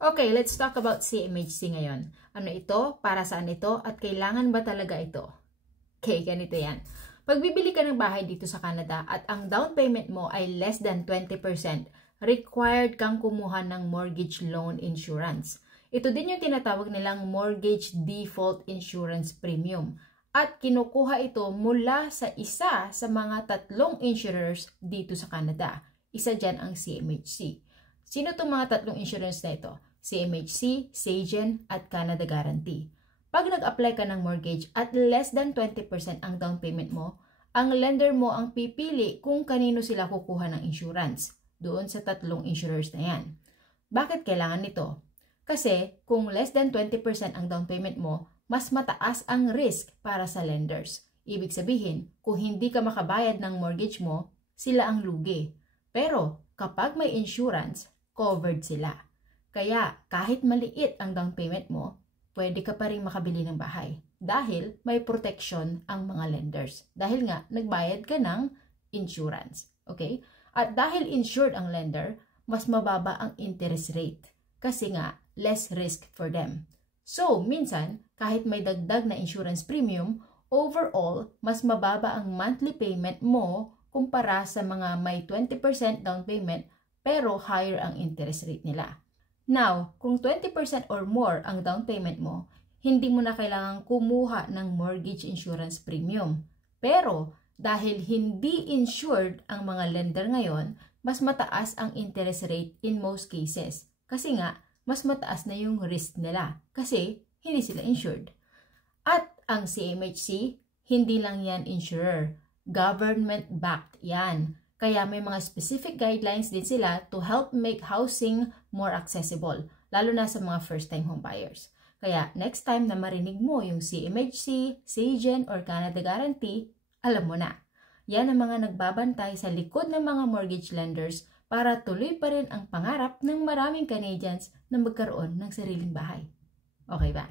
Okay, let's talk about CMHC ngayon. Ano ito? Para saan ito? At kailangan ba talaga ito? Okay, ganito yan. Pag bibili ka ng bahay dito sa Canada at ang down payment mo ay less than 20%, required kang kumuha ng mortgage loan insurance. Ito din yung tinatawag nilang mortgage default insurance premium. At kinukuha ito mula sa isa sa mga 3 insurers dito sa Canada. Isa dyan ang CMHC. Sino itong mga 3 insurance na ito? CMHC, Sagen, at Canada Guarantee. Pag nag-apply ka ng mortgage at less than 20% ang down payment mo, ang lender mo ang pipili kung kanino sila kukuha ng insurance doon sa 3 insurers na yan. Bakit kailangan nito? Kasi kung less than 20% ang down payment mo, mas mataas ang risk para sa lenders. Ibig sabihin, kung hindi ka makabayad ng mortgage mo, sila ang lugi. Pero kapag may insurance, covered sila. Kaya kahit maliit ang down payment mo, pwede ka pa rin makabili ng bahay dahil may protection ang mga lenders. Dahil nga, nagbayad ka ng insurance. Okay? At dahil insured ang lender, mas mababa ang interest rate. Kasi nga, less risk for them. So, minsan, kahit may dagdag na insurance premium, overall, mas mababa ang monthly payment mo kumpara sa mga may 20% down payment pero higher ang interest rate nila. Now, kung 20% or more ang down payment mo, hindi mo na kailangang kumuha ng mortgage insurance premium. Pero, dahil hindi insured ang mga lender ngayon, mas mataas ang interest rate in most cases. Kasi nga, mas mataas na yung risk nila. Kasi, hindi sila insured. At ang CMHC, hindi lang yan insurer. Government-backed yan. Kaya may mga specific guidelines din sila to help make housing more accessible, lalo na sa mga first-time home buyers. Kaya next time na marinig mo yung CMHC, Sagen, or Canada Guarantee, alam mo na. Yan ang mga nagbabantay sa likod ng mga mortgage lenders para tuloy pa rin ang pangarap ng maraming Canadians na magkaroon ng sariling bahay. Okay ba?